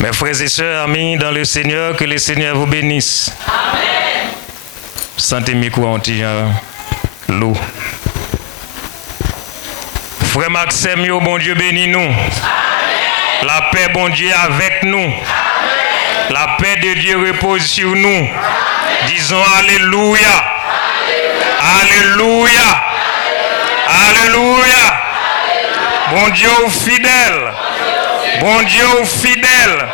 Mes frères et sœurs, amis dans le Seigneur, que le Seigneur vous bénisse. Amen. Sentez mes coups l'eau. Frère Maxime, bon Dieu bénis nous. Amen. La paix, bon Dieu, avec nous. Amen. La paix de Dieu repose sur nous. Amen. Disons Alléluia. Alléluia. Alléluia. Bon Dieu fidèle. Bon Dieu fidèle.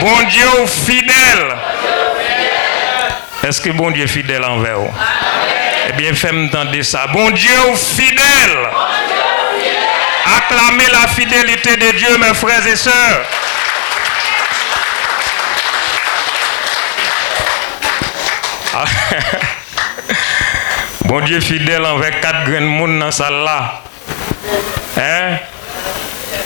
Bon Dieu fidèle. Est-ce que bon Dieu est fidèle envers vous? Eh bien, faites-moi entendre ça. Bon Dieu fidèle. Acclamez la fidélité de Dieu, mes frères et sœurs. Bon Dieu fidèle envers 4 grains de monde dans sa là. Hein?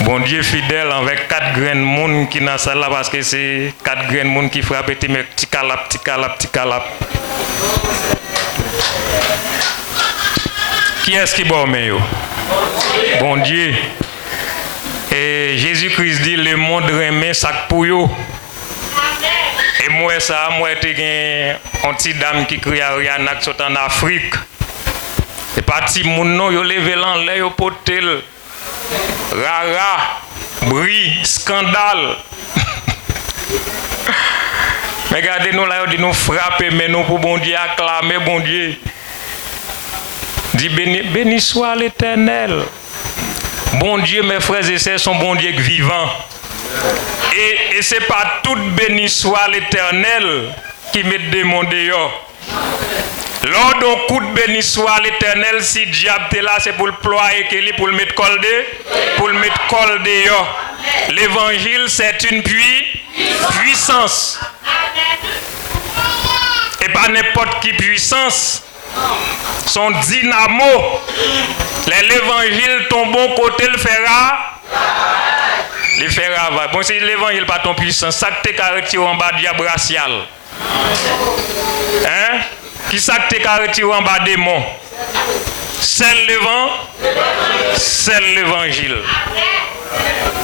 Bon Dieu fidèle avec 4 grains de monde qui dans ça là parce que c'est 4 grains de monde qui frappent petit calap, petit calap, petit calap. Qui est-ce qui boit meilleur? Bon Dieu. Et Jésus-Christ dit le monde remet sac pour yo. Et moi ça, moi j'ai une petite dame qui crie à Rihanna qui sont en Afrique. Et parti moun non yo levé l'en l'air yo potel. Rara, bruit, scandale. Mais regardez-nous là, dit nous frapper, mais nous pour bon Dieu acclamer, bon Dieu. Dit béni soit l'Éternel. Bon Dieu, mes frères et sœurs, sont bon Dieu vivant. Et ce n'est pas tout béni soit l'Éternel qui met des mondes dehors. Lors d'un coup de béni soit l'Éternel, si diable est là, c'est pour le ployer, pour le mettre col dehors. L'évangile, c'est une puissance. Et pas n'importe qui puissance. Son dynamo. L'évangile, ton bon côté le fera. Le fera. Bon, si l'évangile pas ton puissance, ça te caractère en bas diable racial. Hein? Qui ça que tu as retiré en bas des monts? C'est l'évangile.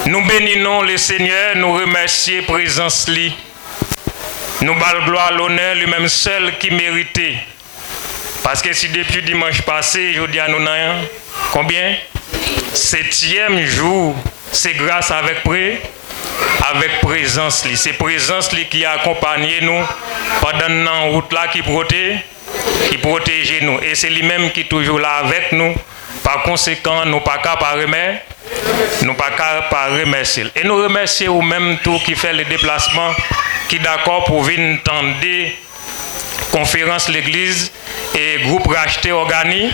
Nous bénissons le Seigneur, nous remercions présence lui. Nous bal gloire l'honneur lui-même seul qui méritait. Parce que si depuis dimanche passé, je dis à nous combien? 7e jour, c'est grâce avec présence lui. C'est présence lui qui a accompagné nous pendant la route là qui protège nous. Et c'est lui-même qui est toujours là avec nous. Par conséquent, nous pas qu'à remercier. Et nous remercions au même tout qui fait le déplacement, qui est d'accord pour venir entendre conférence l'église et groupe racheté organisé.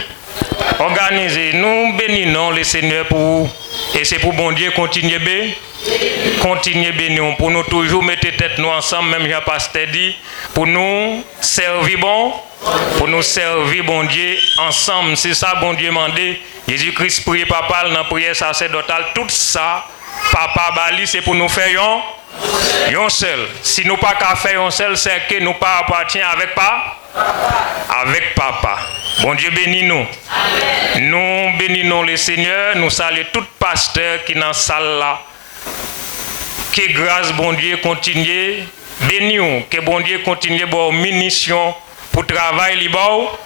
Nous bénissons le Seigneur pour et c'est pour bon Dieu continuer bénir, pour nous toujours mettre tête nous ensemble, même Jean-Pasteur dit, pour nous servir bon Dieu ensemble. C'est ça bon Dieu mandé. Jésus-Christ prie papa dans la prière sacerdotale. Tout ça, papa bali, c'est pour nous faire un seul. Si nous pas qu'à faire un seul, c'est que nous pas appartient avec papa. Bon Dieu bénis nous. Amen. Nous bénissons le Seigneur. Nous saluons tout pasteur qui est dans la salle là. Que grâce bon Dieu continue. Bénis-nous. Que bon Dieu continue à avoir munitions pour travailler libre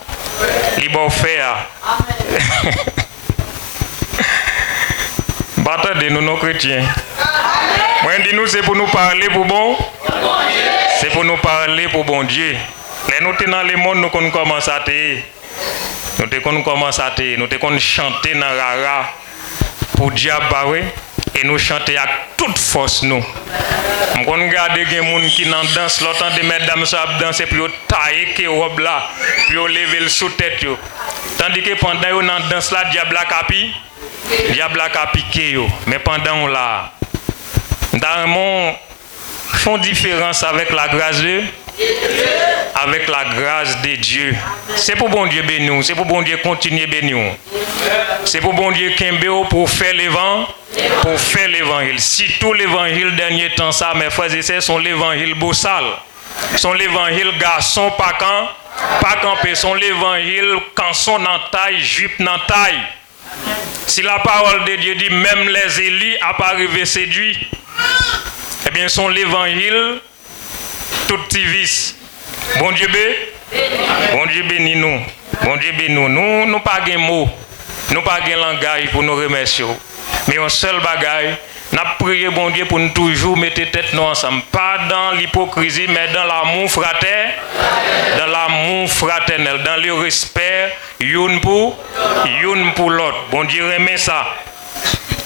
faire. Attendez nous nos chrétiens. Moi dis nous c'est pour nous parler pour bon. C'est pour nous parler pour bon Dieu. Les nous dans le monde nous commence à te. Nous te chanter dans rara pour diable et nous chanter à toute force nous. On regarde des gens qui dans danse l'autant de mesdames savent danser pour tailler que robe là, pour lever le sous tête yo. Tandis que pendant yo dans danse là diable a piqué yo. Mais pendant là dans mon font différence avec la grâce de Dieu. C'est pour bon Dieu bénir, c'est pour bon Dieu continuer bénir. C'est pour bon Dieu kembe pour faire l'évangile. Si tout l'évangile dernier temps ça mes frères et sœurs sont l'évangile bossal. Sont l'évangile garçon pas campé, sont l'évangile canson dans taille, jupe dans taille. Si la parole de Dieu dit même les élus à pas arriver séduits. Eh bien bien, son l'évangile, tout petit vice. Bon Dieu bénis nous. Bon Dieu bénis nous. Nous pas de mots, nous pas de langage pour nous remercier. Mais un seul bagage, nous prions bon Dieu pour nous toujours mettre tête nous ensemble. Pas dans l'hypocrisie, mais dans l'amour fraternel. Dans l'amour fraternel, dans le respect, une pour l'autre. Bon Dieu remet ça.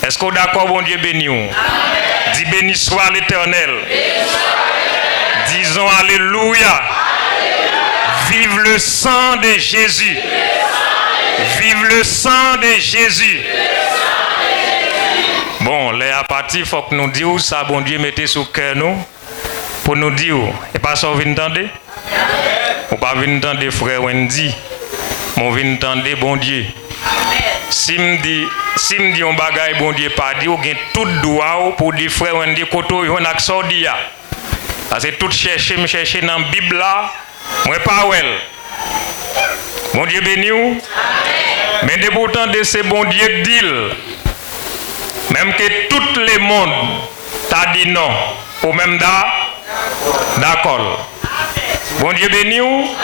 Est-ce que vous êtes d'accord, bon Dieu béni? Dis béni soit l'Éternel. Disons Alléluia. Vive le sang de Jésus. Vive le sang de Jésus. Bon, les à partir, il faut que nous disions ça, bon Dieu, mettez sous cœur nous, pour nous dire, et pas ça, vous venez entendre? Ou pas venir entendre, frère Wendy, mais vous venez entendre, bon Dieu. Si me dit un bagage, bon Dieu, pas dit, ou bien tout droit pour dire, frère Wendy, koto, yon ak sordi ya. Parce que tout chercher dans la Bible là, moi pas well. Bon Dieu béni ou? Mais de pourtant de ce bon Dieu dit, même que tout le monde t'a dit non, ou même d'accord. Bon Dieu béni ou?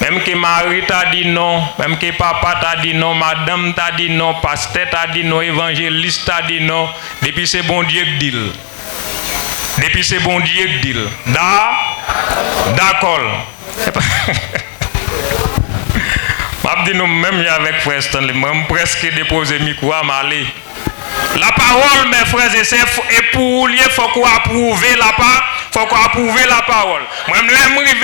Même que Marie t'a dit non, même que papa t'a dit non, madame t'a dit non, pasteur t'a dit non, évangéliste t'a dit non, depuis c'est bon Dieu qui dit. Depuis c'est bon Dieu qui dit. D'accord. Je dis nous même avec frère Stanley, je presque déposé le micro à m'aller. La parole, mes frères et sœurs, et pour lui, il faut qu'on approuve la parole. Moi, je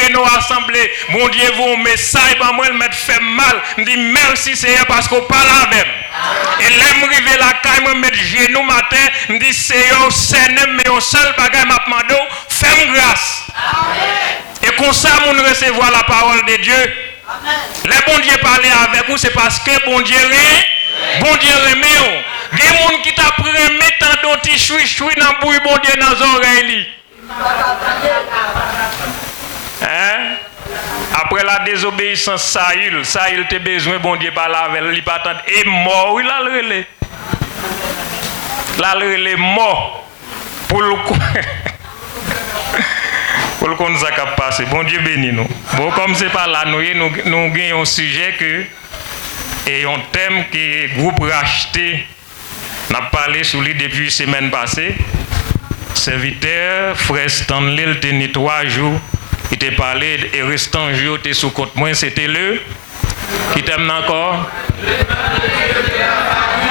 suis dans l'assemblée, mon Dieu, vous message, moi, je me fait mal. Je dis merci Seigneur parce qu'on parle avec. Et là, je suis la caille, je mets genoux matin, je dis Seigneur, Seigneur, mais au seul bagage, je demande, fais-moi grâce. Et comme ça, nous recevons la parole de Dieu. Les bon Dieu parler avec vous, c'est parce que bon Dieu remet. Il y a des gens qui t'a pris tant de petits choui dans le bouille, bon Dieu, dans les oreilles. Hein? Après la désobéissance, Saül t'a besoin, bon Dieu, parler avec lui, pas tant. Et mort, il a le relais. La relais mort. Pour le coup. Pour le coup, nous avons passé. Bon Dieu béni nous. Bon, comme c'est pas là, nous avons un sujet que. Et un thème que le groupe racheté. On a parlé sur lui depuis la semaine passée. Serviteur, frère Stanley, il tenu 3 jours. Il t'a parlé et restant jour, il était sous compte. Moi, c'était le. Qui t'aime encore?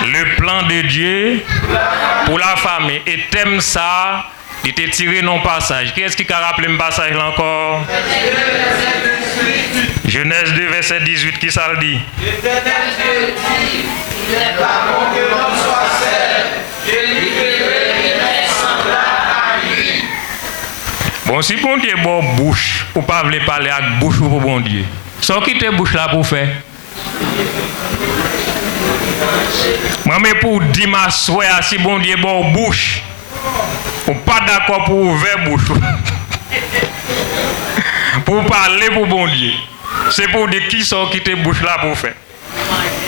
Le plan de Dieu pour la famille. Et thème ça, il t'a tiré non passage. Qui est-ce qui a rappelé le passage là encore? Genèse 2, verset 18, qui ça le dit? L'Éternel Dieu dit, il n'est pas bon que l'homme soit seul, je lui ferai une mère semblable à lui. Bon, si bon Dieu bon bouche, ou pas voulez parler avec bouche ou pour bon Dieu, sans quitter bouche là pour faire. Moi, mais pour dire ma soeur, si bon Dieu bon bouche, ou pas d'accord pour ouvrir bouche, pour parler pour bon Dieu. C'est pour dire qui sont quittés bouche là pour faire.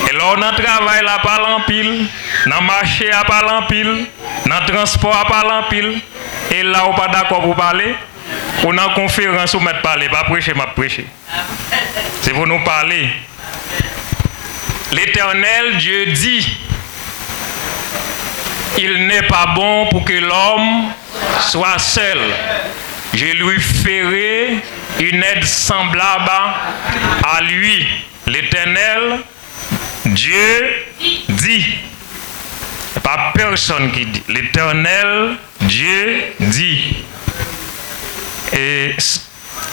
Et là, on a travail là, parle en pile, dans le marché à parler en pile, dans le transport à parler en pile. Et là, on pas d'accord pour parler. On a une conférence où on parler, pas prêcher, m'a prêcher. C'est pour nous parler. L'Éternel Dieu dit, il n'est pas bon pour que l'homme soit seul. Je lui ferai une aide semblable à lui. L'Éternel, Dieu dit. Pas personne qui dit. L'Éternel, Dieu dit. Et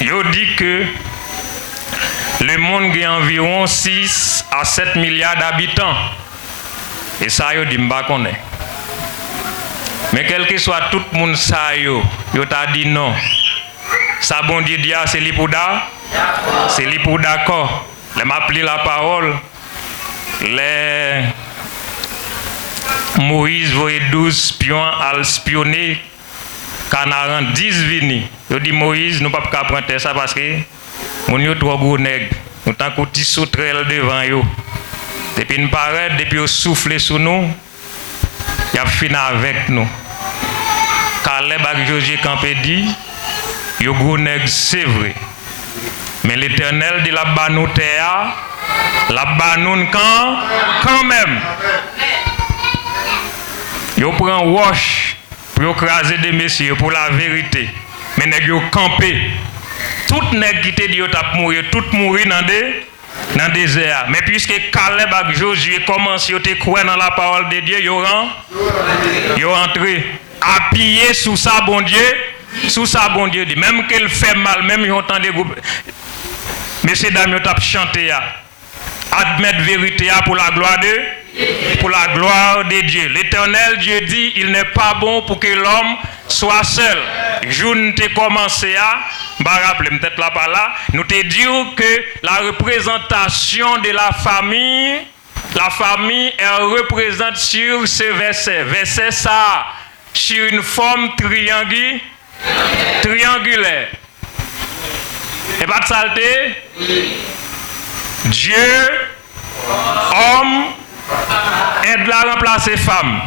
il dit que le monde a environ 6 à 7 milliards d'habitants. Et ça, il dit, je ne sais pas. Mais quel que soit tout le monde, ça, il t'a dit non. Ça, bon Dieu dit, c'est lui pour d'accord. C'est lui pour d'accord. Les m'a pris la parole. Les Moïse voyait 12 pions à spionner. Canaran 10 vini. Il dit Moïse, nous ne pouvons pas prendre ça parce que nous sommes trop gros nègres. Nous sommes un petit sauterelle devant eux. Depuis nous paraît, depuis nous souffle sur nous, il a fini avec nous. Caleb avec Josué campé dit, yo gros nèg c'est vrai. Mais l'Éternel dit la banou terre, la banou quand même. Yo prend roche pour écraser des messieurs pour la vérité. Mais nèg yo campé. Tout nèg qui te dit yo t'a mourir, tout mourir dans le désert. Mais puisque Caleb et Josué commencent à croire dans la parole de Dieu, ils rentré appuyé sous ça, bon Dieu, sous ça, bon Dieu. Même qu'elle fait mal, même ils entendent des groupes. Messieurs, dames, ils ont chanté, admettre vérité pour la gloire de Dieu. L'Éternel Dieu dit, il n'est pas bon pour que l'homme soit seul. Je ne t'ai commencé à rappeler peut-être là par là, nous te dire que la représentation de la famille elle représente sur ce verset ça, sur une forme triangulaire. Et pas de saleté? Dieu, homme, aide la remplacer femme.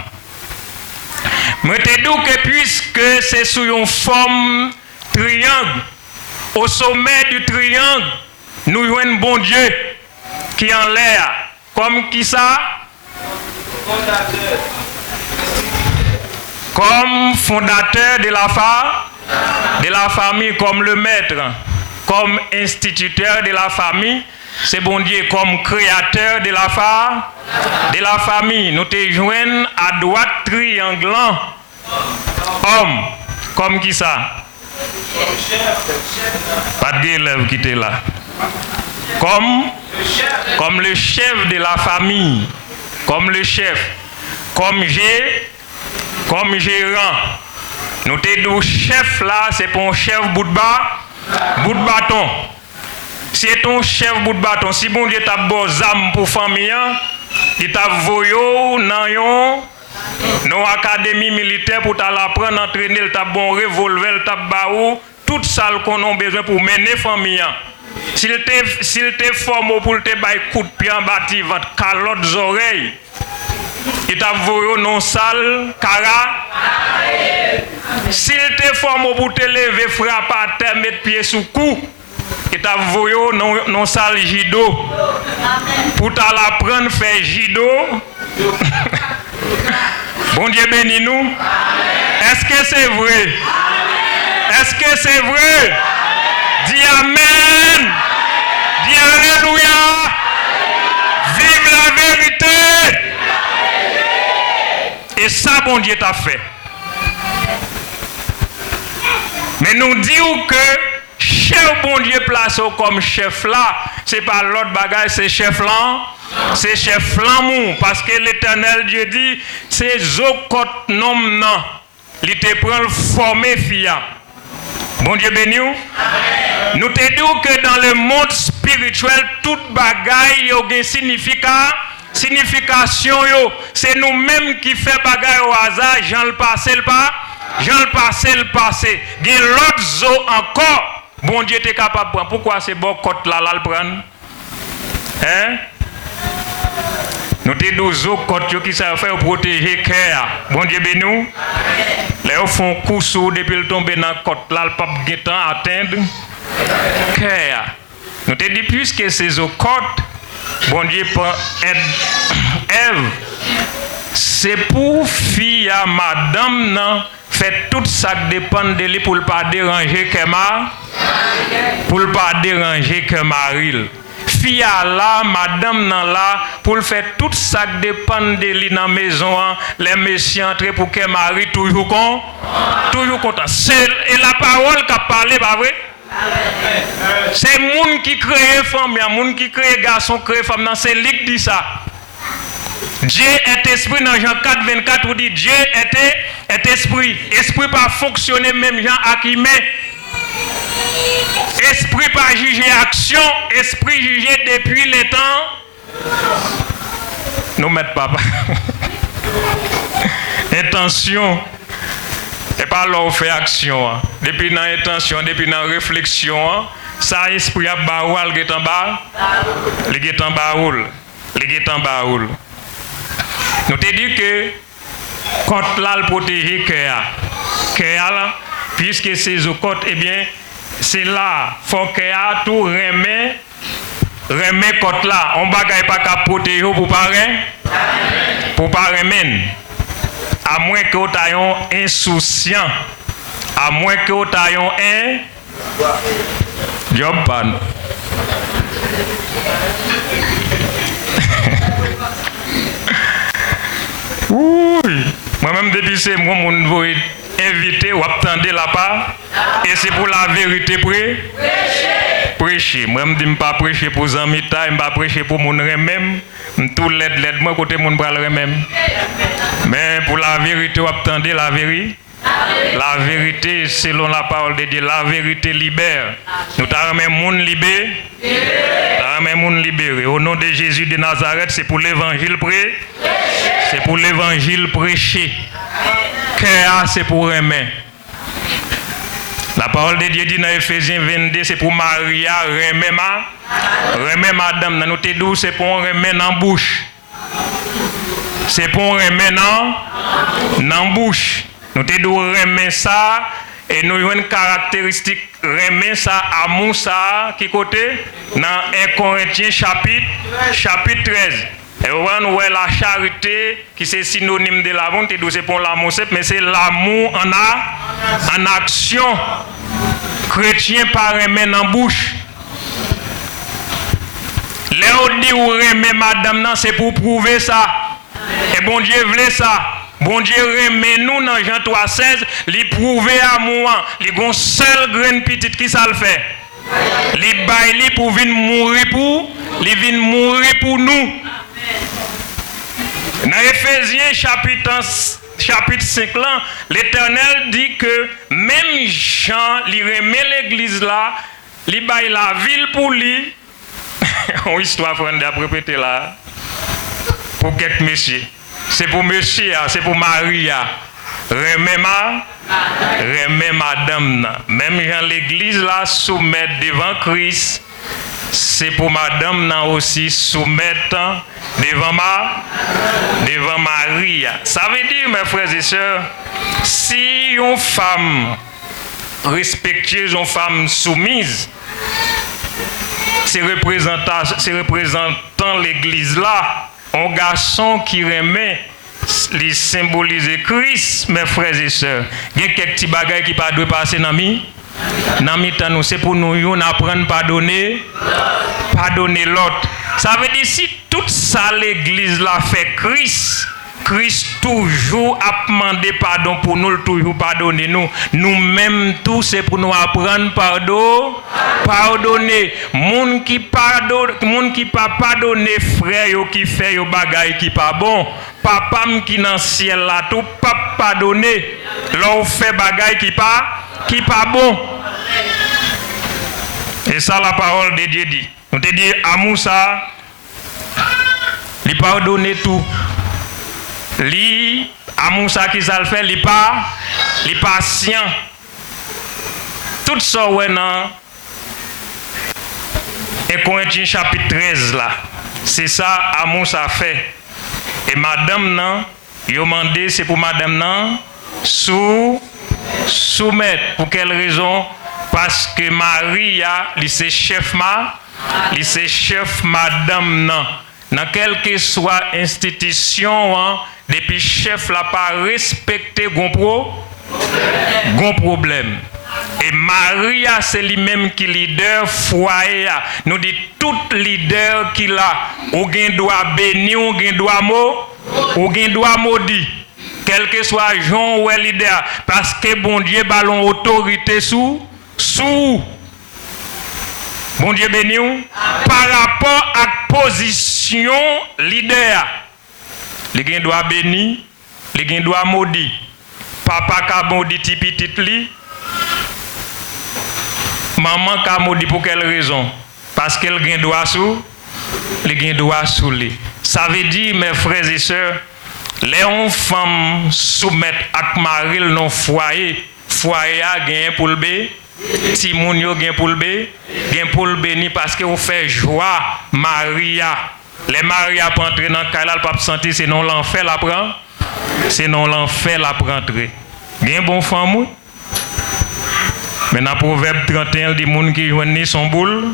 Mais te dis que puisque c'est sous une forme triangle, au sommet du triangle, nous avons un bon Dieu qui est en l'air. Comme qui ça? Comme fondateur de la famille, comme le maître, comme instituteur de la famille. C'est bon Dieu comme créateur de la famille. Nous te joignons à droite trianglant. Homme, comme qui ça? Pas d'élève qui était là. Comme le chef de la famille. Comme le chef. Comme gérant. Nous te disons chef là, c'est pour un chef bout de bâton. C'est ton chef bout de bâton. Si bon Dieu t'a bon âme pour famille, il t'a voyé dans une académie militaire pour l'apprendre, entraîner, il t'a bon revolver, il t'a baou, toute ça qu'on a besoin pour mener famille. S'il te formé pour te bailler coup de pied en bâti, votre calotte oreilles, il t'a voyé non sale, cara. S'il te formé pour te lever, frapper à terre, mettre pied sous cou. Et t'as voyé non sale jido pour t'apprendre à faire jido. Bon Dieu bénis nous. Est-ce que c'est vrai? Est-ce que c'est vrai? Dis Amen. Dis Alléluia. Vive la vérité. Et ça, bon Dieu t'a fait. Mais nous disons que chef bon Dieu place comme chef là, c'est pas l'autre bagage, c'est chef là. C'est chef l'amour, parce que l'Éternel Dieu dit, c'est Zokot nom non. Il te prend le formé fia. Bon Dieu béni. Nous te disons que dans le monde spirituel, toute bagaille a une signification. C'est nous-mêmes qui faisons bagaille au hasard, Jean le passé le passé. Il y a l'autre zo encore. Bon Dieu est capable de prendre. Pourquoi c'est bon côte là le prendre? Hein? Nous te disons côte qui ça fait protéger le cœur. Bon Dieu béni. Les gens font coup sous depuis le tomber dans côte là, le pape guettant atteindre cœur. Nous te disons puisque c'est au côte, bon Dieu prend Ève. C'est pour fille à madame non. Fait tout ça qui dépend de lui pour ne pas déranger que Maril. Fille là, madame nan là, pour faire tout ça qui dépend de lui dans la maison, les messieurs entrent pour que Marie toujours content. Et la parole qui a parlé, pas vrai? C'est le monde qui crée femme, le monde qui crée garçon, crée femme, c'est lui qui dit ça. Dieu est esprit dans Jean 4, 24, où dit Dieu est esprit. Esprit pas fonctionner même Jean Akimé. Esprit pas juger action, esprit juger depuis les temps. Nous mettons pas. Intention. Et pas leur fait action. Depuis dans intention, depuis dans réflexion, ça esprit a baoul, il est en bas. Il est en baoul. Nous te dit que quand là le protéger cœur. puisque c'est au côté, eh bien, c'est là, faut que tout remet côté là. On bagaille pas qu'à protéger pour pas remettre. À moins que vous ayons insouciant, à moins que vous ayons un job pan. Oui, moi-même depuis c'est moi mon invité ou attendre la part et c'est pour la vérité prêcher. Moi je ne pas prêcher pour amis, je pas prêcher pour mon même, tout l'aide moi côté mon bras même. Mais pour la vérité ou attendre la vérité. La vérité selon la parole de Dieu, la vérité libère. Nous t'avons même monde libéré. Au nom de Jésus de Nazareth, c'est pour l'évangile prêché. C'est pour l'évangile prêché. Cœur, c'est pour aimer. La parole de Dieu dit dans Ephésiens 22, c'est pour Maria, remet madame. Nous te dit, c'est pour remet dans bouche. C'est pour remet dans bouche. Nous te dit, remet ça. Et nous avons une caractéristique, remet ça, amour ça, qui côté? Dans 1 Corinthiens chapitre 13. Et on voit la charité qui c'est synonyme de l'amour, c'est pour l'amour, mais c'est l'amour en action. Chrétien par remet dans bouche. Léo dit ou remet madame, c'est pour prouver ça. Et bon Dieu voulait ça. Bon Dieu remet nous dans Jean 3,16, lui prouver à moi, lui gon seul grain petite qui ça le fait. Lui baille pour venir mourir pour nous. Dans Ephésiens chapitre 5 là, l'Éternel dit que même Jean lui remet l'église là, lui baille la ville pour lui. Une histoire frère à répéter là pour quelques messieurs. C'est pour monsieur, c'est pour Maria. Remets madame. Même dans l'église là, soumettre devant Christ. C'est pour madame là aussi soumettre devant Maria. Ça veut dire, mes frères et sœurs, si une femme respectueuse, une femme soumise, c'est représentant l'église là. Un garçon qui remet, les symboliser Christ, mes frères et sœurs. Il y a quelques petits bagages qui ne doivent pas passer dans mi. C'est pour nous apprendre à pardonner l'autre. Ça veut dire si tout ça l'église l'a fait Christ toujours a demandé pardon pour nous, toujours pardonner nous. Nous-mêmes tous c'est pour nous apprendre pardonner. Moun qui pas pardonner frère yo qui fait yo bagay qui pas bon. Papa qui dans ciel là tout pas pardonner. L'on fait bagay qui pas bon. Et ça la parole de Dieu dit. On te dit amour ça, il pardonner tout. Li amour ça qui ça le fait, li patient. Tout ça ouais dans 1 Corinthiens chapitre 13 là. C'est ça amour ça fait. Et madame nan, yo mandé c'est pour madame nan soumettre. Pour quelle raison? Parce que Maria, li c'est chef madame nan. Dans quelle que soit institution, hein, depuis chef la pas respecté gon problème. Et Maria c'est lui-même qui leader foyer. Nous dit tout leader qui là, ou gen doit béni, ou gen doit maudit. Quel que soit Jean ou leader, parce que bon Dieu ballon autorité sous. Bon Dieu béni par rapport à position leader. Les gens doivent bénir, les gens doivent maudire. Papa ka maudit petit li. Maman ka maudit pour quelle raison? Parce qu'elle gen doit sous, les gens doivent sous lui. Ça veut dire mes frères et sœurs, les femmes soumettent à mari non foyer a gagné pour le bé. Si moun yo gen pour le béni parce que vous fait joie Maria. Les Maria pour entrer dans le pas sentir c'est non l'enfer la prend. C'est non l'enfer la pour entrer. Gen bon femme. Mais dans Proverbe 31, dit moun qui joignent son boule.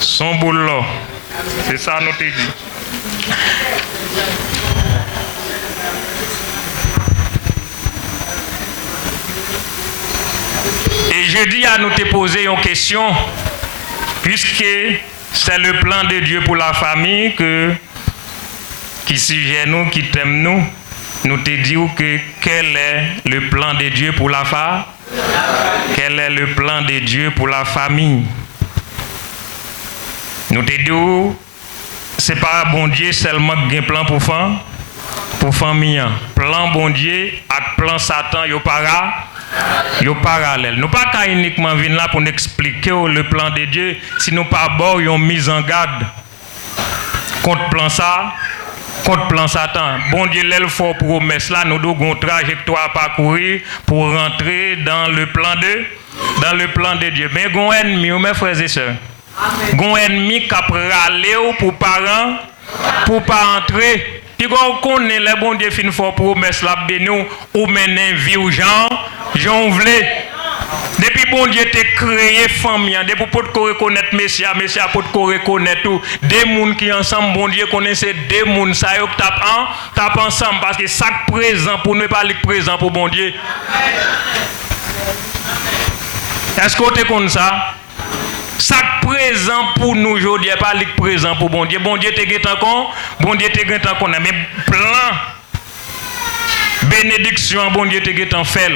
Son boule là. C'est ça nous te dit. Et je dis à nous te poser une question, puisque c'est le plan de Dieu pour la famille qui sujet nous, qui t'aime nous, nous te disons que quel est le plan de Dieu pour la famille? Quel est le plan de Dieu pour la famille? Nous te disons, c'est pas bon Dieu seulement qui a un plan pour famille. Plan bon Dieu et plan Satan, yo parallèle. Nous pas qu'à uniquement venir là pour nous expliquer le plan de Dieu, si nous pas bon, yon mise en garde contre plan ça, contre plan Satan. Bon Dieu l'elle fort promesse là, nous devons une trajectoire à parcourir pour rentrer dans le plan de Dieu. Mais gon ennemi, mes frères et sœurs. Gon ennemi qui a râlé pour parents pour pas entrer. Puis quand on connaît les bon Dieu fin fort promesse là bénou ou mener vie aux gens voulais. Depuis bon Dieu t'a créé famille, depuis pour te reconnaître Messia pour te reconnaître tout. Des monde qui ensemble bon Dieu connaissait des monde ça yo tape ensemble parce que chaque présent pour ne pas le présent pour bon Dieu. Est-ce que tu connais ça? Chaque présent pour nous aujourd'hui n'est pas le présent pour bon Dieu. Bon Dieu te guette encore, bon Dieu te guette encore, mais plan bénédiction bon Dieu te guette en fait.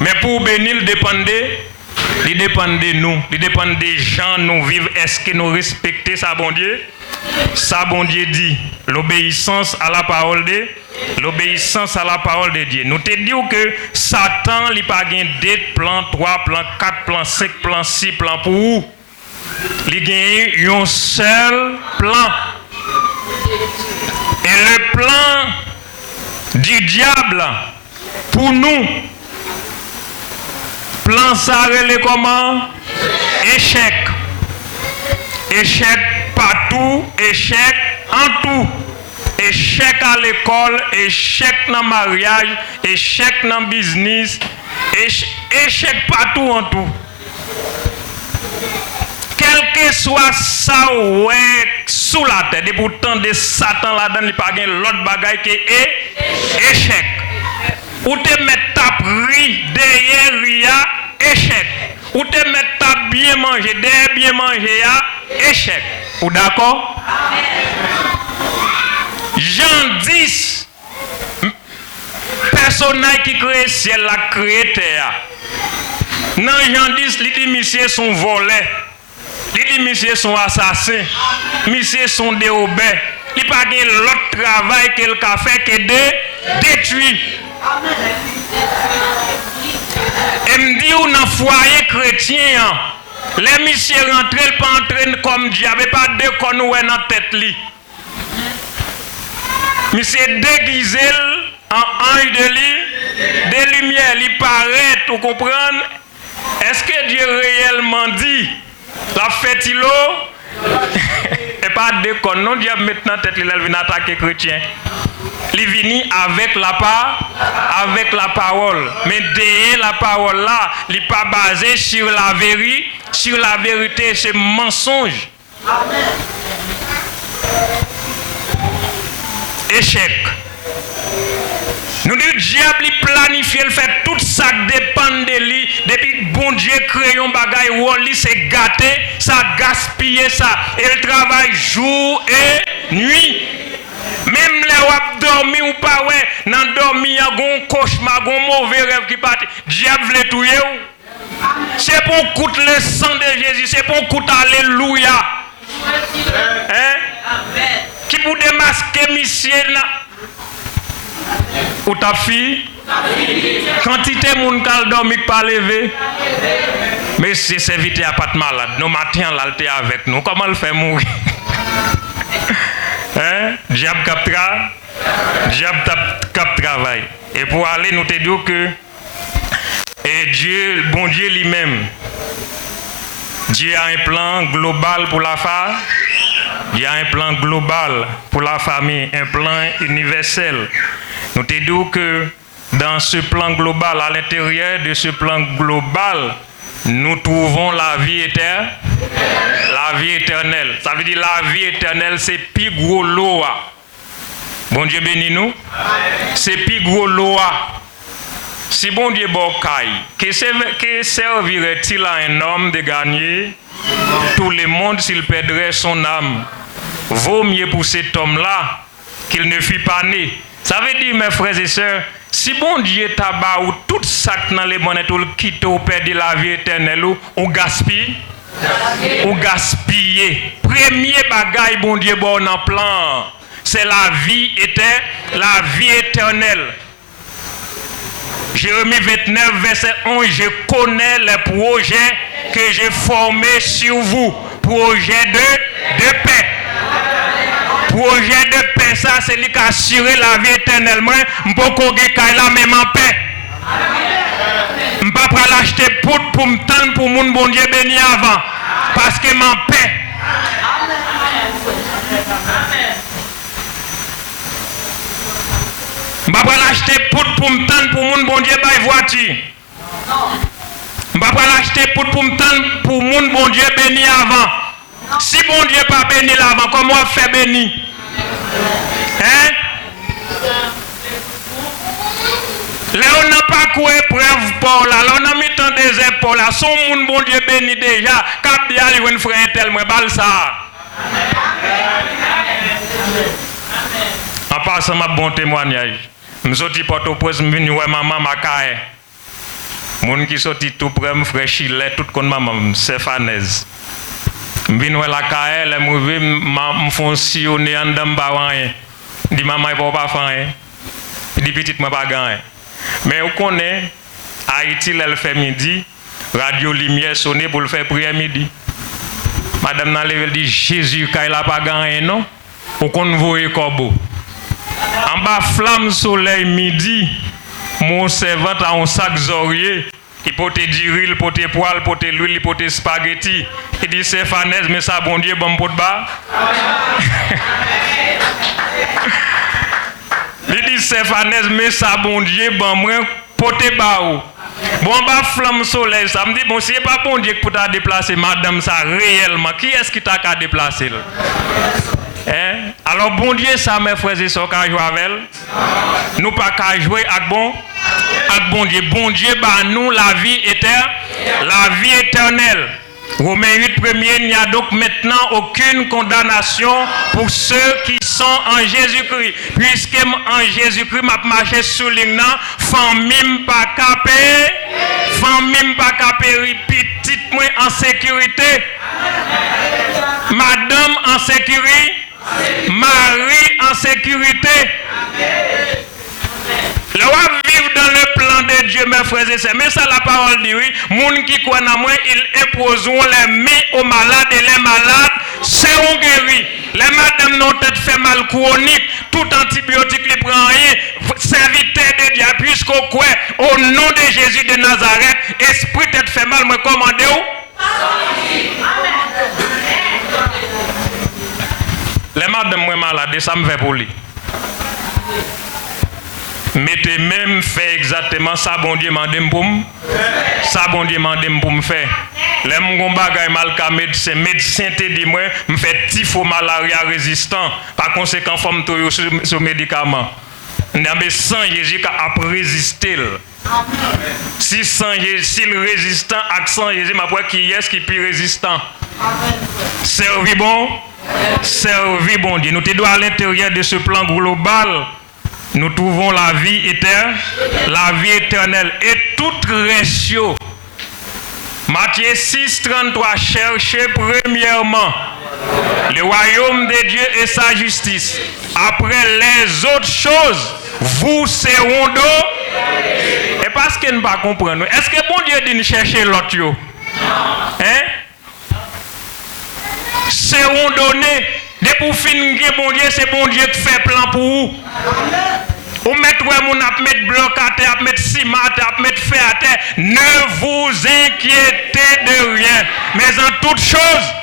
Mais pour bénir, il dépend de nous, il dépend des gens nous vivons. Est-ce que nous respectons ça, bon Dieu? Ça, bon Dieu dit, l'obéissance à la parole de Dieu. Nous te disons que Satan n'a pas gagné 2 plans, 3 plans, 4 plans, 5 plans, 6 plans pour vous. Il a gagné un seul plan. Et le plan du diable pour nous, plan ça relève comment? Échec. Échec partout, échec en tout. Échec à l'école, échec dans le mariage, échec dans le business, échec partout en tout. Quel que soit ça, ouais, sous la tête, et pourtant de Satan là-dedans, il n'y a pas l'autre bagaille qui est échec. Ou te mettre ta pris derrière ria, échec. Ou te mettre ta bien manger derrière bien manger, échec. Ou d'accord? Jean 10, personnage qui crée le ciel, la créé terre. Dans Jean 10, il dit monsieur sont volés, il dit monsieur sont assassins, monsieur sont dérobés. Il n'y a pas l'autre travail qu'il a fait que de détruire. Et me dit, dans le foyer chrétien, les messieurs rentrent, pas entrer comme Dieu, il n'y avait pas de conoué dans la tête. Monsieur déguisé en ange de lumière, il paraît, vous comprenez? Est-ce que Dieu réellement dit, la fête-il et pas de con, non, Dieu maintenant tête, il vient attaquer les chrétiens. Il vient avec la parole. Mais derrière la parole là, il n'est pas basé sur la vérité, c'est mensonge. Amen. Échec. Nous disons que le diable planifie, il fait tout ça dépend de lui. Depuis que bon Dieu crée un bagage, c'est gâté, ça gaspille ça. Et il travaille jour et nuit. Même les wap dormi ou pas, ouais, dans dormi, il y a un cauchemar, un mauvais rêve qui part. Le diable veut tout. C'est pour coûter le sang de Jésus, c'est pour coûter alléluia. Hein? Qui pour démasquer monsieur là? Ou ta fille? Quantité de monde qui dormi pas levé. Mais c'est serviteur à pas de malade. Nos matins là, il est avec nous. Comment le fait mourir? Hein? Diable cap travail. Et pour aller, nous te disons que Dieu, bon Dieu lui-même, Dieu a un plan global pour la femme. Il y a un plan global pour la famille, un plan universel. Nous te disons que dans ce plan global, à l'intérieur de ce plan global, nous trouvons la vie éternelle. La vie éternelle. Ça veut dire la vie éternelle, c'est plus gros loa. Bon Dieu bénis nous. C'est plus gros loa. Si bon Dieu bocaille, que servirait-il à un homme de gagner tout le monde s'il perdrait son âme? Vaut mieux pour cet homme-là qu'il ne fût pas né. Ça veut dire, mes frères et sœurs, si bon Dieu tabac ou tout ça dans les monnaies, ou le quitte ou perdre la vie éternelle, ou gaspille, ou gaspiller. Premier bagaille, bon Dieu, bon en plan, c'est la vie éternelle. Jérémie 29, verset 11, je connais les projets que j'ai formés sur vous. Projet de paix. Projet de paix, ça c'est lui qui a assuré la vie éternellement. Je ne peux pas la même en paix. Je ne peux pas l'acheter pour me tendre pour mon bon Dieu béni avant. Parce que m'en paix. Je ne peux pas l'acheter pour me tendre pour mon bon Dieu bail voiture. Je ne peux pas l'acheter pour me tendre pour mon bon Dieu béni avant. Si bon Dieu pas béni l'avant, comment on fait béni? Hein? Là on n'a pas quoi preuve pour là, on a mis tant des épaules là, son monde bon Dieu béni déjà, cap dia li un frère tel moi bal ça. En passant ma bon témoignage. Je sorti Port-au-Prince, je venu voir maman Makaye. Moun qui sorti tout près me frère Chile, tout kon maman Stéphanaise. Je viens la caille, je fais sillonner en dedans. Je dis maman, il ne va pas faire. Je dis petite, je ne vais pas gagner. Mais on connaît, Haïti, elle fait midi, radio lumière sonne pour le faire prière midi. Madame Nalevel dit Jésus, quand il n'a pas gagné, non? Ou qu'on voit corbeau. En bas, flamme soleil midi, mon servant a un sac zorier. Il peut te dire, il peut te poil, il peut te l'huile, il peut te spaghetti. Il dit c'est fanaise, mais ça, bon Dieu, bon pot de bas. Il dit c'est fanaise, mais ça, bon Dieu, bon moi, pot de bas. Bon, bah, flamme soleil, ça me dit, bon, si c'est pas bon Dieu que pour t'a déplacer, madame, ça, réellement, qui est-ce qui t'a qu'à déplacer? Hein? Alors, bon Dieu, ça, mes frères et sœurs, qu'à jouer avec elle. Nous pas qu'à jouer avec bon Dieu. Bon Dieu, bah, nous, la vie éternelle. Romains 8, premier, il n'y a donc maintenant aucune condamnation pour ceux qui sont en Jésus-Christ. Puisque en Jésus-Christ, m'a marché sous l'ignan, famille pas capé, petite moi en sécurité, madame en sécurité, Marie en sécurité. Le roi vivre dans le plan de Dieu, mes frères et sœurs. Mais ça, la parole dit, oui, moun qui croit en moi, ils imposeront les mains aux malades et les malades seront guéris. Les madames n'ont tête fait mal chronique, tout antibiotique les prend rien. Serviteur de Dieu, puisqu'au quoi, au nom de Jésus de Nazareth, esprit tête fait mal, me commandez-vous. Les madames moi malades, ça me fait pour lui. Mettez même fait exactement ça, bon Dieu m'a dit pour me. Ça, bon Dieu m'a dit pour me faire. Les mon bagay mal ka médecin te dit moi, me fait tifo malaria résistant. Par conséquent, faut me toyer sur médicament. Mais sans Jésus qui a résisté. Si sans Jésus, si le résistant, accent Jésus, ma voix qui est qui plus résistant. Servi bon Dieu. Nous te doit à l'intérieur de ce plan global. Nous trouvons la vie éternelle et toute ratio. Matthieu 6, 33, cherchez premièrement le royaume de Dieu et sa justice. Après les autres choses, vous seront d'eau. Et parce que nous ne pas comprendre, est-ce que bon Dieu dit de chercher l'autre? Hein? Seront donnés. Dès pour finir, bon Dieu, c'est bon Dieu qui fait plan pour vous. Ou mettre bloc à terre, mettre ciment à terre, mettre fer à terre. Ne vous inquiétez de rien. Mais en toute chose,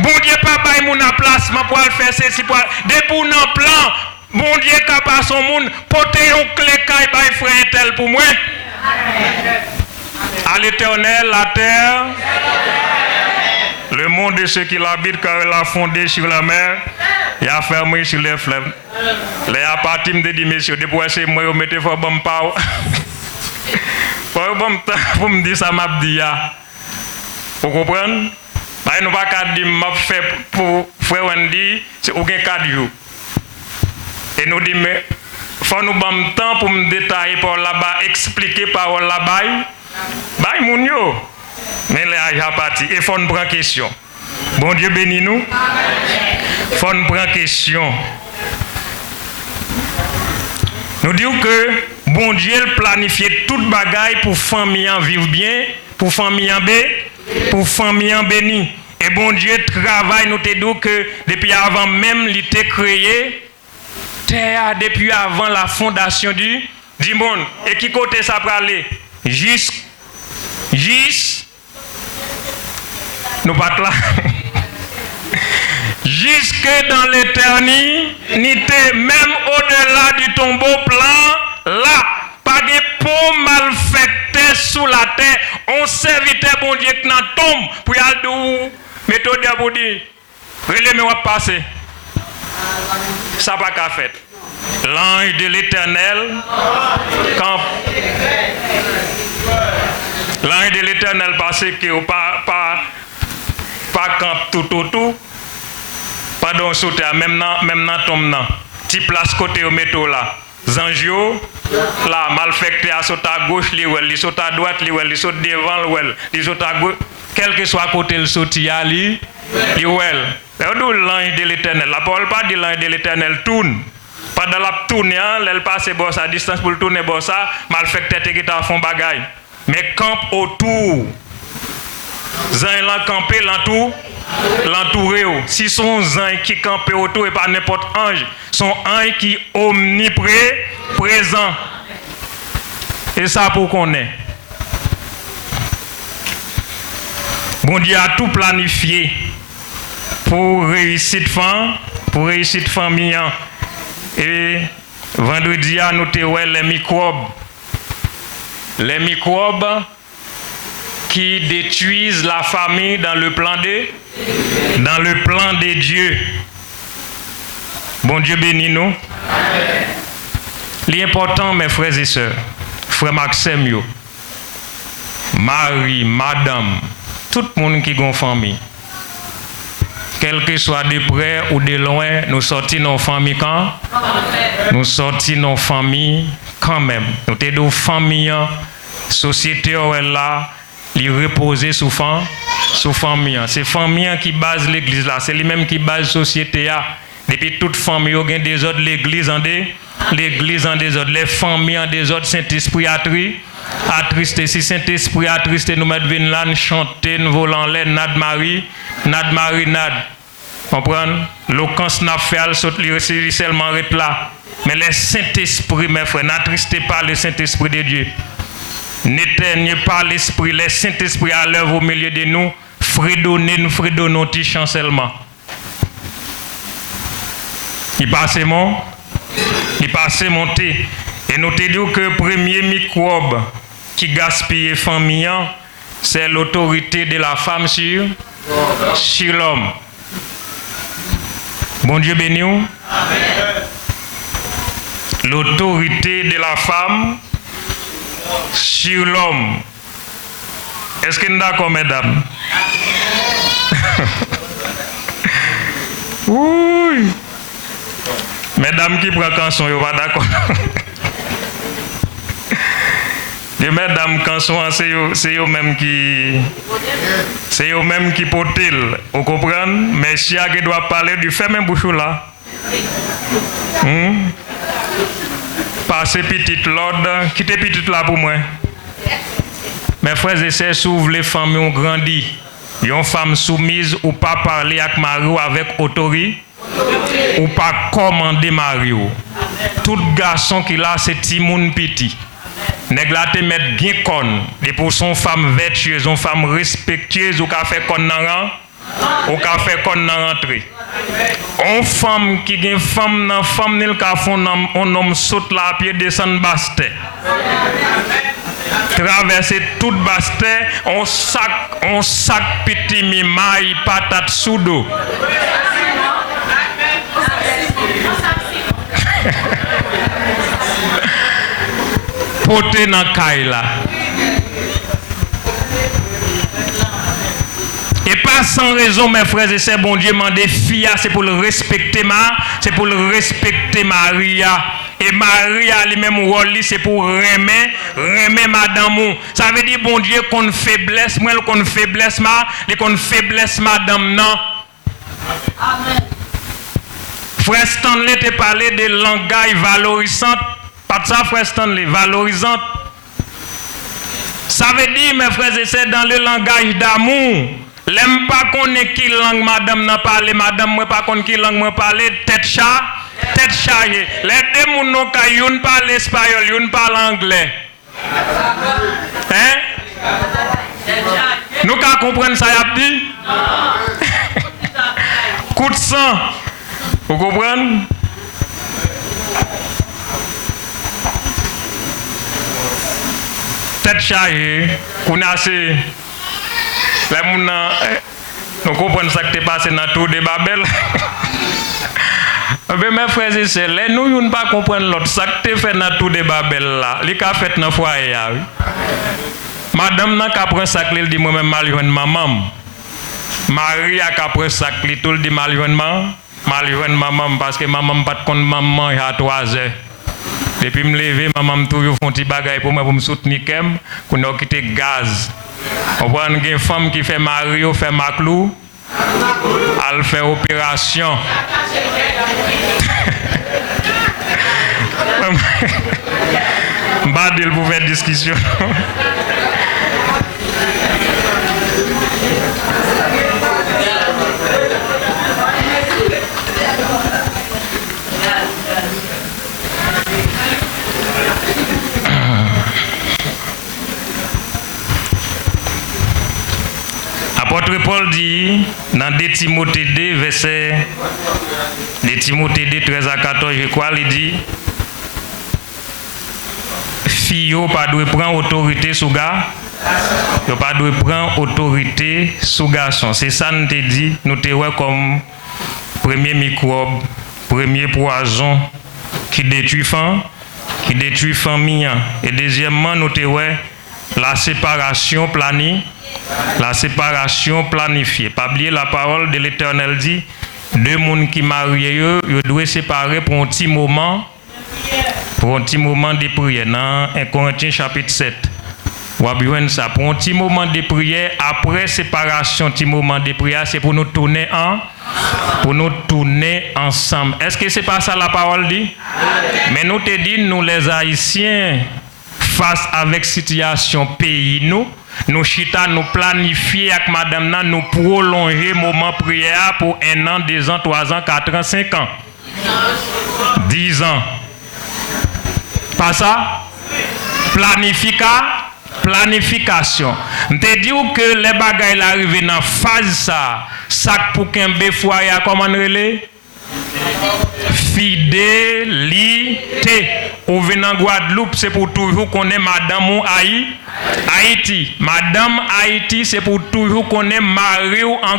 bon Dieu, papa, il m'a placement pour faire ceci. Dès pour nos plans, bon Dieu capable son monde porter un clé caille by frère tel pour moi. À l'Éternel la terre, le monde de ceux qui l'habitent car il a fondé sur la mer, il a fermé sur les fleuves. Les partis me dit messieurs, depuis c'est moi vous mettez fort bon pas. Pour me dire ça m'a dit vous comprenez? Bah nous pas qu'à dire m'a fait pour frère Wendy, c'est aucun 4 jours. Et nous dit mais faut nous bon temps pour me détailler par là-bas, expliquer par là-bas. Bah moun yo. Mais là il a parti et faut nous prendre question. Bon Dieu bénis nous. Faut nous prendre question. Nous disons que bon Dieu planifié toute bagaille pour famille en vivre bien, pour famille en pour famille en béni. Et bon Dieu travaille, nous te disons que depuis avant même il était créé terre depuis avant la fondation du monde. Et qui côté ça pour aller? Jusque nous pas là. Jusque dans l'éternité, même au-delà du tombeau plan, là, pas de peau malfectée sous la terre, on serviteur bon Dieu qui n'en tombe pour y aller méthode pour dire, relève moi passer. Ça pas qu'à faire. L'ange de l'Éternel quand l'ange de l'Éternel passe que pas camp tout pardon sauter même dans tombe nan ti place côté au métaux là Zanjo là malfecté à sauter à gauche li saute à droite li saute devant li saute à gauche quel que soit côté le sauter à li well l'ange de l'Éternel la parole pas de l'ange de l'Éternel tourne pas dans la tourne elle passe bon à distance pour tourner bon ça malfecté qui t'a font bagaille mais campe autour Zan la campé l'entouré. Si son zan qui campe autour et pas n'importe ange, son ange qui omniprésent. Et ça pour qu'on ait. Bon Dieu a tout planifié pour réussir famille. Et vendredi à nous les microbes. Les microbes qui détruisent la famille dans le plan de Dieu. Bon Dieu bénis nous. L'important, mes frères et sœurs, frère Maxime, Marie, madame, tout le monde qui a une famille, quel que soit de près ou de loin, nous sortons nos familles quand? Nous sortons nos familles quand même. Nous sommes des familles, société là. Il reposer sous famille. C'est famille qui base l'église là, c'est lui-même qui base la société là. Depuis toute famille il y a des autres l'église en désordre, les familles en désordre, Saint-Esprit attristé. Si Saint-Esprit attristé, nous mettons là, nous chanter, nous volant l'air, Nad Marie. Comprenez? L'occurrence n'a fait elle saute seulement arrête là. Mais le Saint-Esprit, mes frères, n'attristez pas le Saint-Esprit de Dieu. N'éteignez pas l'esprit, le Saint-Esprit à l'œuvre au milieu de nous, fredonnez petit chancellement. Il passe monter. Et nous te disons que le premier microbe qui gaspille famille, c'est l'autorité de la femme sur l'homme. Bon Dieu béni. L'autorité de la femme sur l'homme. Est-ce que nous sommes d'accord, mesdames? Oui. Mesdames qui prennent canson, vous pas d'accord? Les mesdames canson, c'est eux-mêmes qui potent. Vous comprenez? Mais si elle doit parler du fait même bouchou là. Passez petite l'ordre, quittez petite là pour moi. Mes frères et sœurs, s'ouvrent les familles ont grandi. Une femme soumise ou pas parler avec Mario avec autorité ou pas commander Mario. Tout garçon qui là c'est Timoun petit. Néglaté mettre bien con. Et pour son femme vertueuse, une femme respectueuse ou qu'a fait qu'on ou qu'a fait qu'on rentrer. On femme qui gagne femme dans femme nil ka fond on homme saute la pied descend baste. Traverser toute baste, on sac petit mi maille patate soudo. Poté dans kaila. Et pas sans raison, mes frères et sœurs, bon Dieu m'a dit, fia, c'est pour le respecter c'est pour le respecter Maria. Et Maria, lui-même, c'est pour remettre madame. Ça veut dire, bon Dieu, qu'on faiblesse, moi, qu'on faiblesse, qu'on faiblesse madame, non. Amen. Frère Stanley t'a parlé de langage valorisant. Pas de ça, frère Stanley, valorisant. Ça veut dire, mes frères et sœurs, dans le langage d'amour, l'aime pas qu'on ait qui langue madame n'a parlé, madame moi pas qu'on qui langue moi parler, tête chargée. Les deux moun ka yon parle espagnol, yon parle anglais. Hein? Nous ka comprendre ça y a dit? Coup de sang. Vous comprenez? Tête chargée, qu'on a assez. Nous comprenons ça qui est passé dans tout de Babel. Mais mes frères et sœurs, nous ne pas comprendre l'autre. Ça qui est fait dans tout de Babel là, il a fait dans le foyer. Madame n'a qu'à prendre ça, il dit moi-même mal maman. Marie a qu'à prendre ça, il tout dit mal maman parce que maman pas de compte maman à 3 heures. Depuis me lever, maman toujours font petit bagage pour moi pour me soutenir qu'on a quitté gaz. On voit une femme qui fait Mario, fait Maclou, elle fait opération. Badil pour faire discussion. Apôtre Paul dit dans 2 Timothée 2, verset 2 Timothée 2, 13 à 14, je crois, il dit Fille, pas doit prendre autorité sur gars, pas doit prendre autorité sur garçon. C'est ça nous te dit, nous te voyons comme premier microbe, premier poison qui détruit famille. Et deuxièmement, nous te voyons la séparation planifiée. Pas oublier la parole de l'Éternel dit, 2 personnes qui marient, ils doivent se séparer pour un petit moment de prière. Dans 1 Corinthiens chapitre 7. Vous avez ça. Pour un petit moment de prière, après séparation, petit moment de prière, c'est pour nous tourner ensemble. Est-ce que c'est pas ça la parole dit? Amen. Mais nous te dit, nous les Haïtiens, face avec situation pays, nous chita, nous planifier avec madame, nous prolonger moment prière pour 1 an, 2 ans, 3 ans, 4 ans, 5 ans. 10 ans. Pas ça? Planification. Je te dis que les bagailles arrivent dans la phase ça pour qu'un foyer comment relais? Fidélité. Ou venant Guadeloupe, c'est pour toujours qu'on ait madame ou Haïti. Madame Haïti, c'est pour toujours qu'on ait mari ou en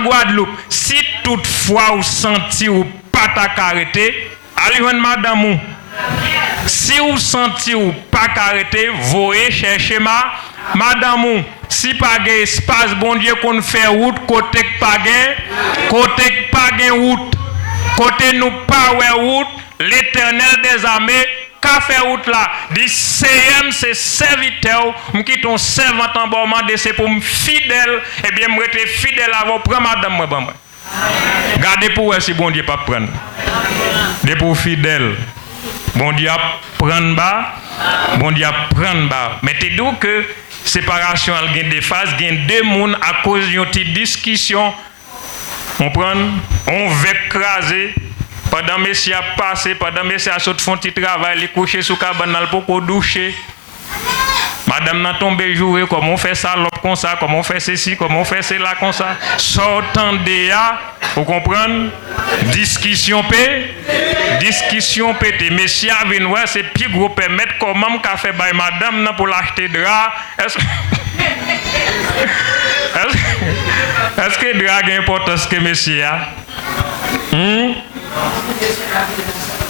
Guadeloupe. Si toutefois vous sentez ou pas t'arrêter, allez voir madame ou. Si vous sentez ou pas arrêter, voyez chercher madame ou. Si pas de espace, bon Dieu qu'on fait route, côté pas route, côté nous pas route, l'Éternel des armées, qu'a fait route là, dit CM c'est serviteur, qui ton servant en bon moment c'est pour me fidèle, et bien me rester fidèle à vous prendre madame moi. Gardez pour si bon Dieu pas prendre. Des pour fidèle. Bon Dieu prendre bas, bon Dieu prendre bas. Mais tu dis que séparation elle gagne des phases, gagne 2 personnes à cause d'une petite discussion. On veut écraser. Pendant que Messie a passé, pendant que Messie a sauté font petit travail, il couché sous cabane pour doucher. Madame n'a tombé jouer, comment on fait ça, l'autre comme ça, comment on fait ceci, comment on fait cela comme ça. Sortant de là, vous comprenez? Discussion pété. Messieurs viennent voir, c'est plus gros permettre comment qu'a fait by madame pour l'acheter drap. Est-ce que drap a importance que messieurs?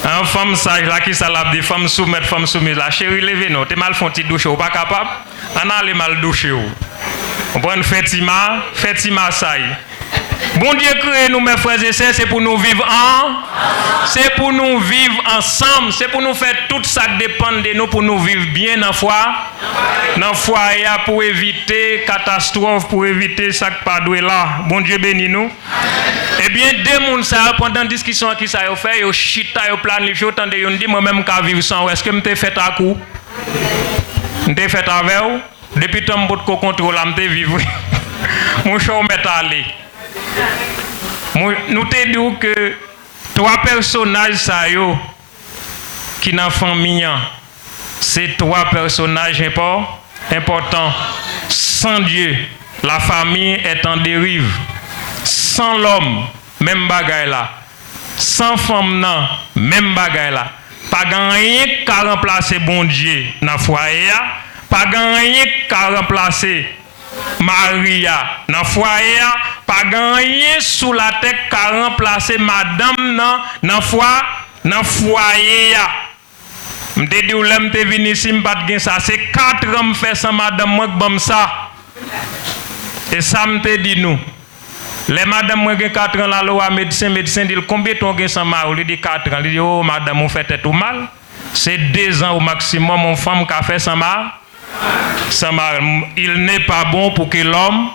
Un femme sage là qui s'alable des femmes soumettre, femmes soumises là. Chérie, levez-nous. T'es mal font-il doucher ou pas capable? On a les mal doucher ou. On prend Fatima sage. Bon Dieu crée nous, mes frères et sœurs, c'est pour nous vivre c'est pour nous vivre ensemble, c'est pour nous faire tout ça qui dépend de nous, pour nous vivre bien dans la foi, pour éviter catastrophe, pour éviter ça qui pas doué là. Bon Dieu bénis nous. Eh bien, deux monde ça pendant la discussion qui ça yo fait, yo chita, yo planifié, autant de yon dit moi même qu'à vivre sans, est-ce que m'te fait à coup? M'te fait avec ou? Depuis tant bout de contrôle, m'te vivre. Mon chou m'est allé. Nous te disons que trois personnages ça yo qui dans la famille, c'est trois personnages importants. Sans Dieu, la famille est en dérive. Sans l'homme, même bagaille là. Sans femme, non, même bagaille là. Pas rien qu'à remplacer bon Dieu dans le foyer. Pas rien qu'à remplacer Maria dans le foyer. Pas rien sous la tête qu'à remplacer madame dans le foyer. Je te dis, je suis venu ici, je ne ça. C'est 4 ans que je fais ça, madame, moi, comme ça. Et ça me te dit, nous. Les madame, moi, 4 ans, la loi, médecin dit, combien de temps que ça m'a? Il dit 4 ans. Il dit, oh, madame, vous faites tout mal. C'est 2 ans au maximum, mon femme qui a fait ça m'a. Il n'est pas bon pour que l'homme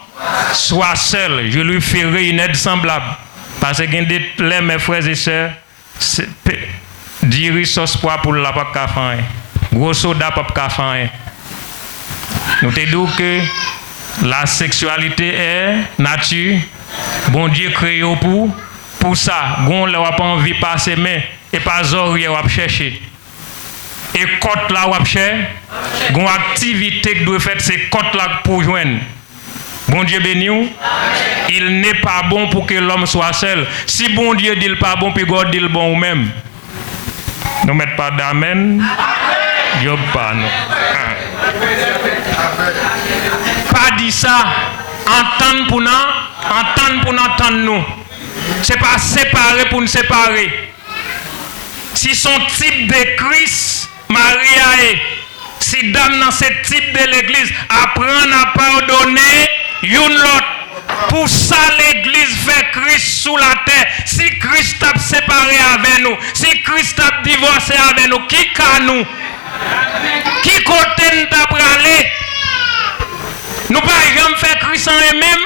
soit seul. Je lui ferai une aide semblable. Parce que mes frères et sœurs, diri sauce poids pour la pas faire. Gros soda pas faire. Nous te disons que la sexualité est nature. Bon Dieu créé pour ça. Gon là pas envie passer mais et pas oreille va chercher. Et côte là va chercher. Gon activité que doit faire c'est côte là pour joindre. Bon Dieu béni. Il n'est pas bon pour que l'homme soit seul. Si bon Dieu dit pas bon puis God dit le bon ou même. Ne mettez pas d'amen. Dieu pas non. Pas dit ça. Entendre pour nous, entendre nous. C'est pas séparer pour nous séparer. Si son type de Christ, Maria est, si dame dans ce type de l'église, apprendre à pardonner une l'autre. Pour ça, l'église fait Christ sous la terre. Si Christ a séparé avec nous, si Christ a divorcé avec nous, qui qu'à nous? Qui côté nous t'a pralé? Nous pas jamais faire Christ en même.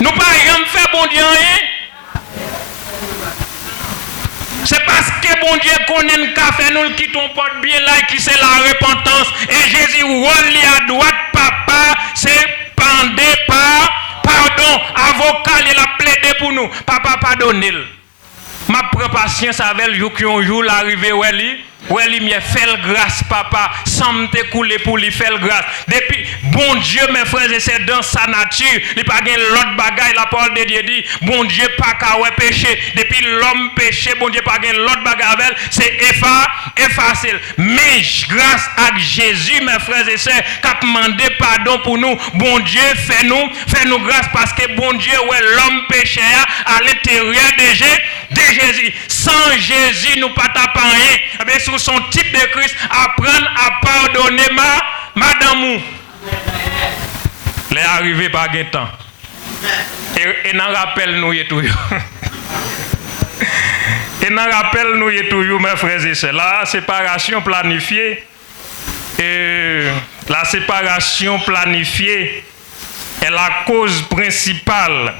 Nous pas jamais faire bon Dieu rien. C'est parce que bon Dieu connaît qu'a fait nous qui ton porte bien là qui c'est la repentance. Et Jésus roule à droite papa, c'est pendé par pardon, avocat, il a plaidé pour nous. Papa, pardonnez-le. Ma prends patience avec le jour qui un jour l'arrivée où elle m'a fait grâce, papa, sans me couler pour lui faire grâce. Depuis, bon Dieu, mes frères et sœurs, dans sa nature, il n'y a pas l'autre bagaille, la parole de Dieu dit, bon Dieu, pas qu'à péché. Depuis l'homme péché, bon Dieu, pas l'autre bagaille avec, c'est effacer. Mais grâce à Jésus, mes frères et sœurs, qui a demandé pardon pour nous, bon Dieu, fais-nous grâce parce que bon Dieu, ouais, l'homme péché à l'intérieur de Jésus. Sans Jésus, nous pas tapons rien. Mais sous son type de Christ, apprendre à pardonner madame. Les arrivés par un temps. Et n'en rappelle nous et tout. Et n'en rappelle nous et tout, mes frères et sœurs. La séparation planifiée. La séparation planifiée est la cause principale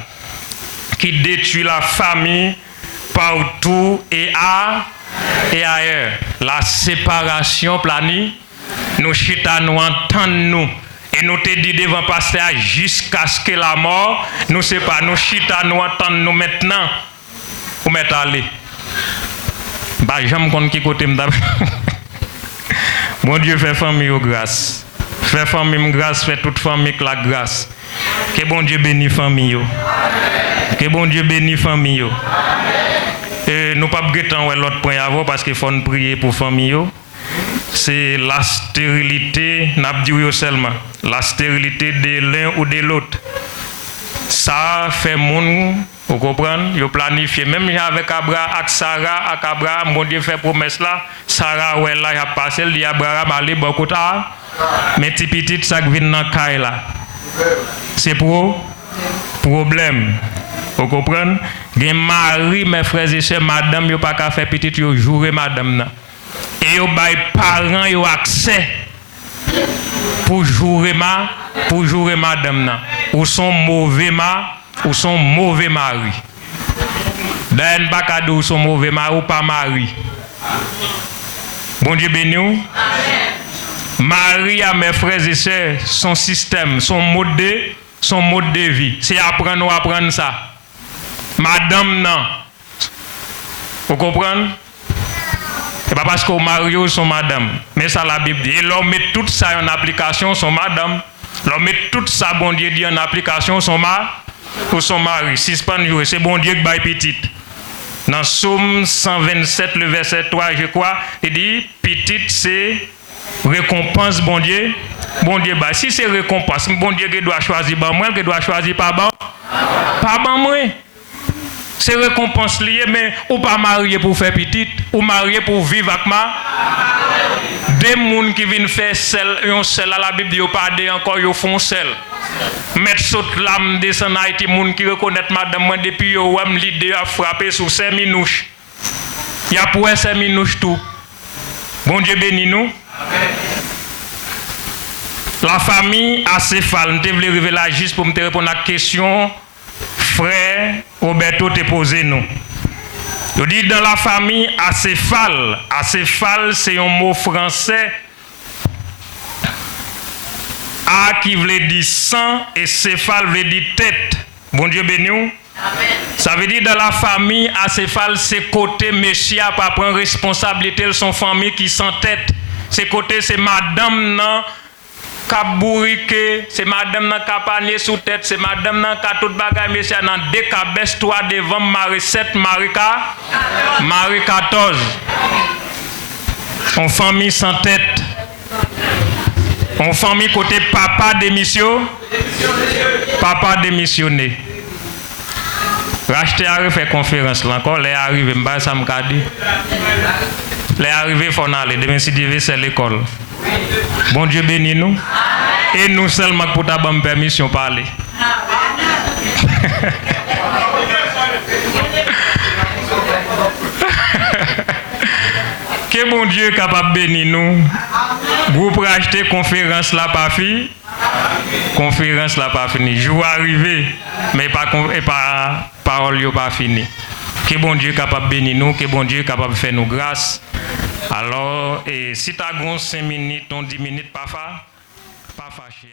qui détruit la famille partout et ailleurs. La séparation planifiée, nous chita nous entendons nous. Et nous te dit devant pasteur jusqu'à ce que la mort nous sépare. Nous chita nous entendons nous maintenant. Où m'est allé? Bah, j'aime qu'on qui côté m'dab. Bon Dieu fait famille au grâce. Fais famille grâce, fais toute famille la grâce. Que bon Dieu bénisse famille. Que bon Dieu bénisse famille. Et nous pas regretter l'autre point avant parce qu'il faut nous prier pour famille. C'est la stérilité, n'a pas dit seulement, la stérilité de l'un ou de l'autre. Ça fait mon, vous comprenez, vous planifiez. Même avec Abraham, avec Sarah, avec Abraham, mon Dieu fait promesse là. Sarah, ouais, là, il a passé, il dit Abraham, allez, beaucoup tard. Mais petit petit, ça vient dans le cas là. C'est pour problème. Vous comprenez? Il y a mari, mes frères et sœurs, madame, il n'y a pas qu'à faire petit, il jouer madame. Et il y a des parents qui ont accès pour jouer madame. Ou sont mauvais mari. D'un pas qu'à dire ou sont mauvais mari ou pas mari. Bon Dieu béni. Marie à mes frères et sœurs, son système, son mode de vie. C'est apprendre ça. Madame, non. Vous comprenez? C'est pas parce qu'au mari ou son madame. Mais ça la Bible dit. Et l'on met tout ça en application, son madame. L'on met tout ça, bon Dieu dit en application, son mari. Si c'est bon Dieu qui baille petite. Dans Psaume 127, le verset 3, je crois, il dit, petite c'est récompense, bon Dieu. Bon Dieu, bah, si c'est récompense, bon Dieu qui doit choisir par moi, qui doit choisir par moi. Pas par moi. C'est récompense liée, mais ou pas marié pour faire petite, ou marié pour vivre avec moi. Des gens qui viennent faire sel, à la Bible, ils pas encore, ils font sel. Mettre saute l'âme descend Haïti, gens qui reconnaissent madame, depuis qu'ils ont l'idée à frapper sur ces minouches. Il y a pour ces minouches tout. Bon Dieu bénis nous. La famille acéphale, je voulais arriver là juste pour me répondre à la question. Frère Roberto te posé nous. Je dis dans la famille acéphale. Acéphale c'est un mot français. A qui veut dire sang et céphale veut dire tête. Bon Dieu béni. Amen. Ça veut dire dans la famille acéphale c'est côté monsieur a pas prendre responsabilité de son famille qui sans tête. C'est côté c'est madame non. Cap bourriqué, c'est madame nan cap panier sous tête, c'est madame nan ka tout bagay monsieur nan deux cabesses toi devant Marie 7, Marie 14. En famille sans tête. En famille côté papa démissionné. Papa démissionné. Racheter a fait conférence là encore, les arrivé m'ba ça me dit. Les arrivé faut aller demain si Dieu veut c'est l'école. Bon Dieu bénis nous. Et nous seulement pour ta bonne permission parler. Que bon Dieu capable de bénir nous. Groupe racheter conférence là pas fini. Conférence là pas fini. Jour arrivé mais pas parole yo pas fini. Que bon Dieu capable de bénir nous, que bon Dieu capable de faire nous grâce. Alors, si tu as 5 minutes, 10 minutes, pas fâché.